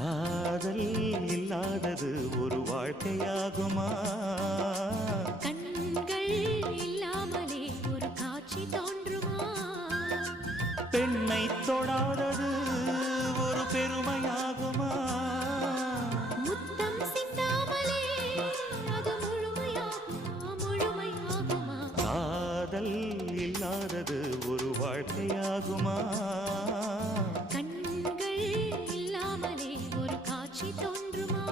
காதல் இல்லாதது ஒரு வாழ்க்கையாகுமா? கண்கள் இல்லாமலே ஒரு காட்சி தோன்றுமா? பெண்ணை தொடாதது ஒரு பெருமையாகுமா? முத்தம் சிந்தாமலே அது முழுமையாகுமா? முழுமையாகுமா? காதல் இல்லாதது ஒரு வாழ்க்கையாகுமா? கண்கள் இல்லாமலே ஒரு காட்சி தோன்றுமா?